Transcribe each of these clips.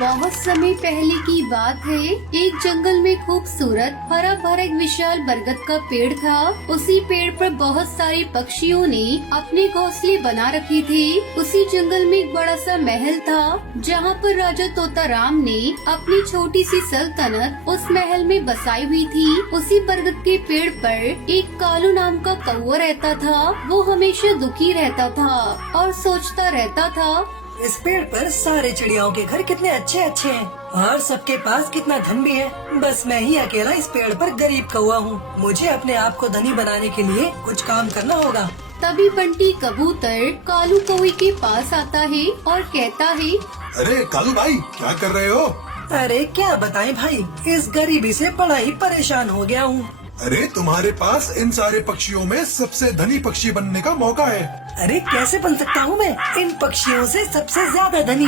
बहुत समय पहले की बात है। एक जंगल में खूबसूरत हरा भरा एक विशाल बरगद का पेड़ था। उसी पेड़ पर बहुत सारे पक्षियों ने अपने घोंसले बना रखे थे। उसी जंगल में एक बड़ा सा महल था, जहाँ पर राजा तोताराम ने अपनी छोटी सी सल्तनत उस महल में बसाई हुई थी। उसी बरगद के पेड़ पर एक कालू नाम का कौवा रहता था। वो हमेशा दुखी रहता था और सोचता रहता था, इस पेड़ पर सारे चिड़ियाओं के घर कितने अच्छे अच्छे हैं और सबके पास कितना धन भी है। बस मैं ही अकेला इस पेड़ पर गरीब कौवा हूँ। मुझे अपने आप को धनी बनाने के लिए कुछ काम करना होगा। तभी बंटी कबूतर कालू कौवे के पास आता है और कहता है, अरे कालू भाई, क्या कर रहे हो? अरे क्या बताएं भाई, इस गरीबी से बड़ा ही परेशान हो गया हूँ। अरे तुम्हारे पास इन सारे पक्षियों में सबसे धनी पक्षी बनने का मौका है। अरे कैसे बन सकता हूँ मैं इन पक्षियों से सबसे ज्यादा धनी?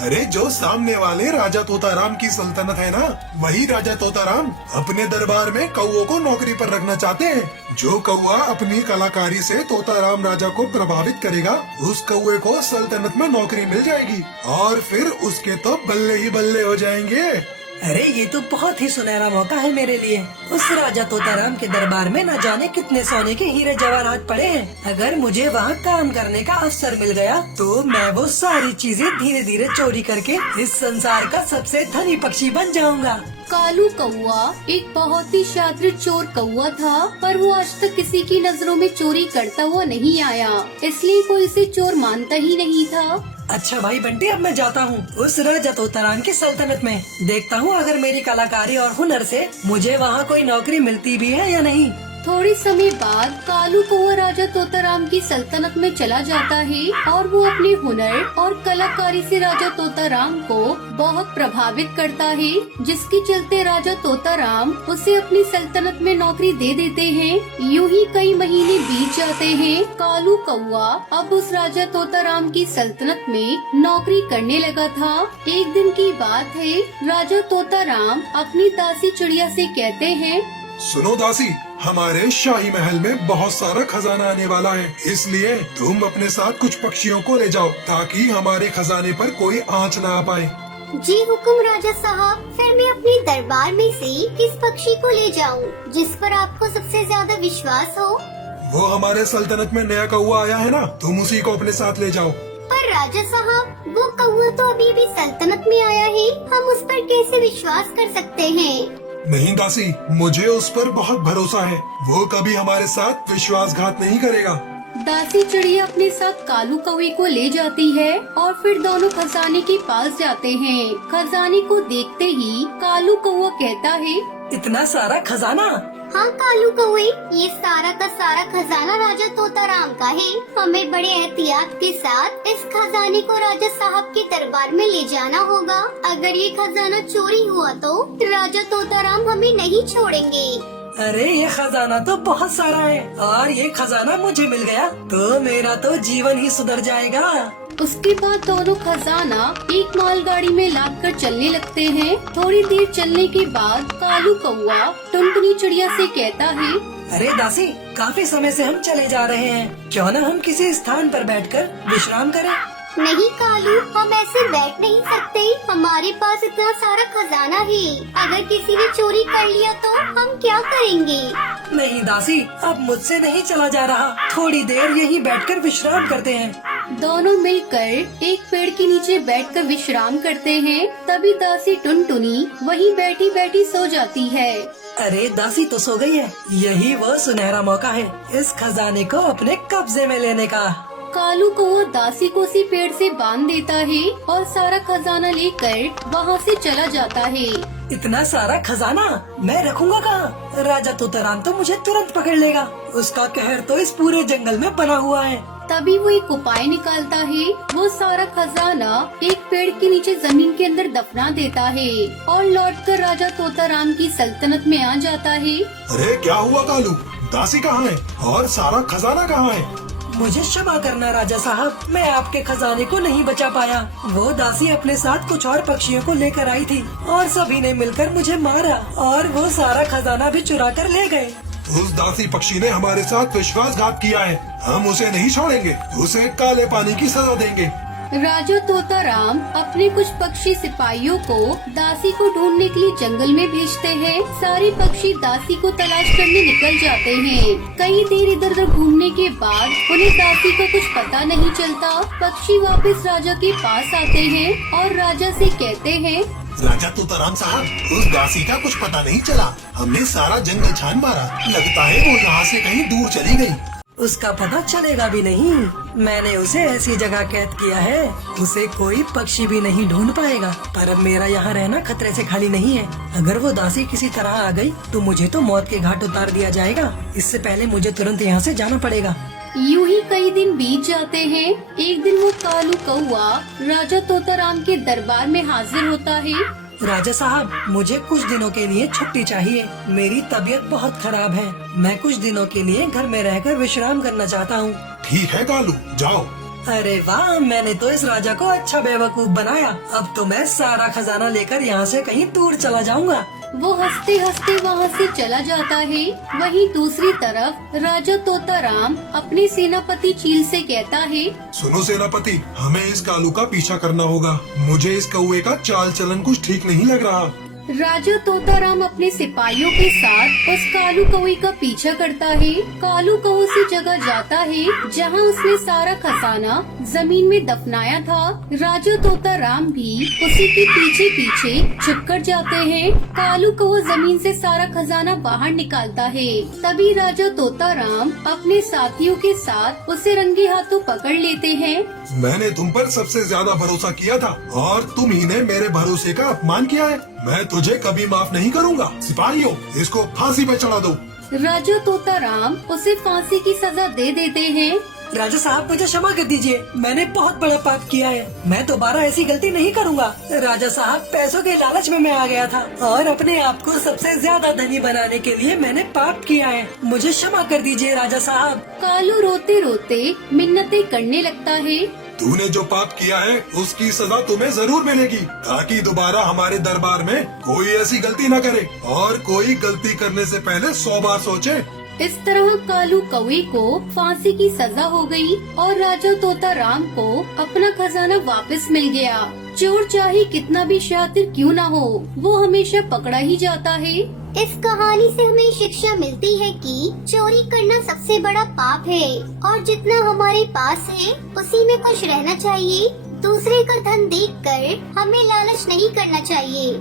अरे जो सामने वाले राजा तोताराम की सल्तनत है ना, वही राजा तोताराम अपने दरबार में कौवों को नौकरी पर रखना चाहते हैं। जो कौवा अपनी कलाकारी से तोताराम राजा को प्रभावित करेगा, उस कौवे को सल्तनत में नौकरी मिल जाएगी और फिर उसके तो बल्ले ही बल्ले हो जाएंगे। अरे ये तो बहुत ही सुनहरा मौका है मेरे लिए। उस राजा तोताराम के दरबार में न जाने कितने सोने के हीरे जवाहरात पड़े हैं। अगर मुझे वहाँ काम करने का अवसर मिल गया तो मैं वो सारी चीजें धीरे धीरे चोरी करके इस संसार का सबसे धनी पक्षी बन जाऊंगा। कालू कौवा एक बहुत ही शातिर चोर कौवा था, पर वो आज तक किसी की नजरों में चोरी करता हुआ नहीं आया, इसलिए कोई इसे चोर मानता ही नहीं था। अच्छा भाई बंटी, अब मैं जाता हूँ उस राजा तोताराम की सल्तनत में। देखता हूँ अगर मेरी कलाकारी और हुनर से मुझे वहाँ कोई नौकरी मिलती भी है या नहीं। थोड़े समय बाद कालू कौवा राजा तोताराम की सल्तनत में चला जाता है और वो अपने हुनर और कलाकारी से राजा तोताराम को बहुत प्रभावित करता है, जिसके चलते राजा तोताराम उसे अपनी सल्तनत में नौकरी दे देते हैं। यूं ही कई महीने बीत जाते हैं। कालू कौवा अब उस राजा तोताराम की सल्तनत में नौकरी करने लगा था। एक दिन की बात है, राजा तोताराम अपनी दासी चिड़िया से कहते हैं, सुनो दासी, हमारे शाही महल में बहुत सारा खजाना आने वाला है, इसलिए तुम अपने साथ कुछ पक्षियों को ले जाओ ताकि हमारे खजाने पर कोई आंच ना आ पाए। जी हुक्म राजा साहब। फिर मैं अपने दरबार में से किस पक्षी को ले जाऊं जिस पर आपको सबसे ज्यादा विश्वास हो? वो हमारे सल्तनत में नया कौवा आया है ना, तुम उसी को अपने साथ ले जाओ। पर राजा साहब, वो कौवा तो अभी भी सल्तनत में आया है, हम उस पर कैसे विश्वास कर सकते हैं? नहीं दासी, मुझे उस पर बहुत भरोसा है, वो कभी हमारे साथ विश्वासघात नहीं करेगा। दासी चिड़िया अपने साथ कालू कौवे को ले जाती है और फिर दोनों खजाने के पास जाते हैं। खजाने को देखते ही कालू कौवा कहता है, इतना सारा खजाना? हाँ कालू कौवे, ये सारा का सारा खजाना राजा तोताराम का है। हमें बड़े एहतियात के साथ इस खजाने को राजा साहब के दरबार में ले जाना होगा। अगर ये खजाना चोरी हुआ तो राजा तोताराम हमें नहीं छोड़ेंगे। अरे ये खजाना तो बहुत सारा है और ये खजाना मुझे मिल गया तो मेरा तो जीवन ही सुधर जाएगा। उसके बाद दोनों खजाना एक मालगाड़ी में लादकर चलने लगते हैं। थोड़ी देर चलने के बाद कालू कौवा टुनटुनी चिड़िया से कहता है, अरे दासी, काफी समय से हम चले जा रहे हैं, क्यों न हम किसी स्थान पर बैठकर विश्राम करें? नहीं कालू, हम ऐसे बैठ नहीं सकते। हमारे पास इतना सारा खजाना है, अगर किसी ने चोरी कर लिया तो हम क्या करेंगे? नहीं दासी, अब मुझसे नहीं चला जा रहा, थोड़ी देर यहीं बैठकर विश्राम करते हैं। दोनों मिलकर एक पेड़ के नीचे बैठकर विश्राम करते हैं। तभी दासी टुनटुनी वहीं बैठी बैठी सो जाती है। अरे दासी तो सो गई है, यही वो सुनहरा मौका है इस खजाने को अपने कब्जे में लेने का। कालू कौवा दासी को उसी पेड़ से बांध देता है और सारा खजाना लेकर वहाँ से चला जाता है। इतना सारा खजाना मैं रखूंगा कहाँ? राजा तोताराम तो मुझे तुरंत पकड़ लेगा, उसका कहर तो इस पूरे जंगल में बना हुआ है। तभी वो एक उपाय निकालता है। वो सारा खजाना एक पेड़ के नीचे जमीन के अंदर दफना देता है और लौटकर राजा तोताराम की सल्तनत में आ जाता है। अरे क्या हुआ कालू, दासी कहाँ है और सारा खजाना कहाँ है? मुझे क्षमा करना राजा साहब, मैं आपके खजाने को नहीं बचा पाया। वो दासी अपने साथ कुछ और पक्षियों को लेकर आई थी और सभी ने मिलकर मुझे मारा और वो सारा खजाना भी चुरा कर ले गए। उस दासी पक्षी ने हमारे साथ विश्वासघात किया है, हम उसे नहीं छोड़ेंगे, उसे काले पानी की सजा देंगे। राजा तोताराम अपने कुछ पक्षी सिपाहियों को दासी को ढूंढने के लिए जंगल में भेजते हैं। सारे पक्षी दासी को तलाश करने निकल जाते हैं। कई देर इधर उधर घूमने के बाद उन्हें दासी का कुछ पता नहीं चलता। पक्षी वापस राजा के पास आते हैं और राजा से कहते हैं, राजा तोताराम साहब, उस दासी का कुछ पता नहीं चला। हमने सारा जंगल छान मारा, लगता है वो यहाँ से कहीं दूर चली गई। उसका पता चलेगा भी नहीं। मैंने उसे ऐसी जगह कैद किया है, उसे कोई पक्षी भी नहीं ढूंढ पाएगा। पर अब मेरा यहाँ रहना खतरे से खाली नहीं है। अगर वो दासी किसी तरह आ गई तो मुझे तो मौत के घाट उतार दिया जाएगा। इससे पहले मुझे तुरंत यहाँ से जाना पड़ेगा। यूं ही कई दिन बीत जाते हैं। एक दिन वो कालू कौआ राजा तोताराम के दरबार में हाजिर होता है। राजा साहब, मुझे कुछ दिनों के लिए छुट्टी चाहिए। मेरी तबीयत बहुत खराब है। मैं कुछ दिनों के लिए घर में रहकर विश्राम करना चाहता हूँ। ठीक है कालू, जाओ। अरे वाह, मैंने तो इस राजा को अच्छा बेवकूफ बनाया। अब तो मैं सारा खजाना लेकर यहाँ से कहीं दूर चला जाऊंगा। वो हंसते हंसते वहाँ से चला जाता है। वहीं दूसरी तरफ राजा तोताराम अपने सेनापति चील से कहता है, सुनो सेनापति, हमें इस कालू का पीछा करना होगा। मुझे इस कौवे का चाल चलन कुछ ठीक नहीं लग रहा। राजा तोताराम अपने सिपाहियों के साथ उस कालू कौवे का पीछा करता है। कालू कौवा उसी जगह जाता है जहां उसने सारा खजाना जमीन में दफनाया था। राजा तोताराम भी उसी के पीछे पीछे छुप कर जाते हैं। कालू कौवा जमीन से सारा खजाना बाहर निकालता है। तभी राजा तोताराम अपने साथियों के साथ उसे रंगे हाथों पकड़ लेते हैं। मैंने तुम पर सबसे ज्यादा भरोसा किया था और तुम ही ने मेरे भरोसे का अपमान किया है। मैं तुझे कभी माफ नहीं करूंगा। सिपाहियों, इसको फांसी पे चढ़ा दो। राजा तोताराम उसे फांसी की सजा दे देते हैं। राजा साहब, मुझे क्षमा कर दीजिए। मैंने बहुत बड़ा पाप किया है। मैं दोबारा ऐसी गलती नहीं करूंगा। राजा साहब, पैसों के लालच में मैं आ गया था और अपने आप को सबसे ज्यादा धनी बनाने के लिए मैंने पाप किया है। मुझे क्षमा कर दीजिए राजा साहब। कालू रोते रोते मिन्नतें करने लगता है। तूने जो पाप किया है उसकी सजा तुम्हें जरूर मिलेगी, ताकि दोबारा हमारे दरबार में कोई ऐसी गलती न करे और कोई गलती करने से पहले 100 बार सोचे। इस तरह कालू कौवे को फांसी की सजा हो गई और राजा तोताराम को अपना खजाना वापस मिल गया। चोर चाहे कितना भी शातिर क्यों न हो, वो हमेशा पकड़ा ही जाता है। इस कहानी से हमें शिक्षा मिलती है कि चोरी करना सबसे बड़ा पाप है और जितना हमारे पास है उसी में खुश रहना चाहिए। दूसरे का धन देखकर हमें लालच नहीं करना चाहिए।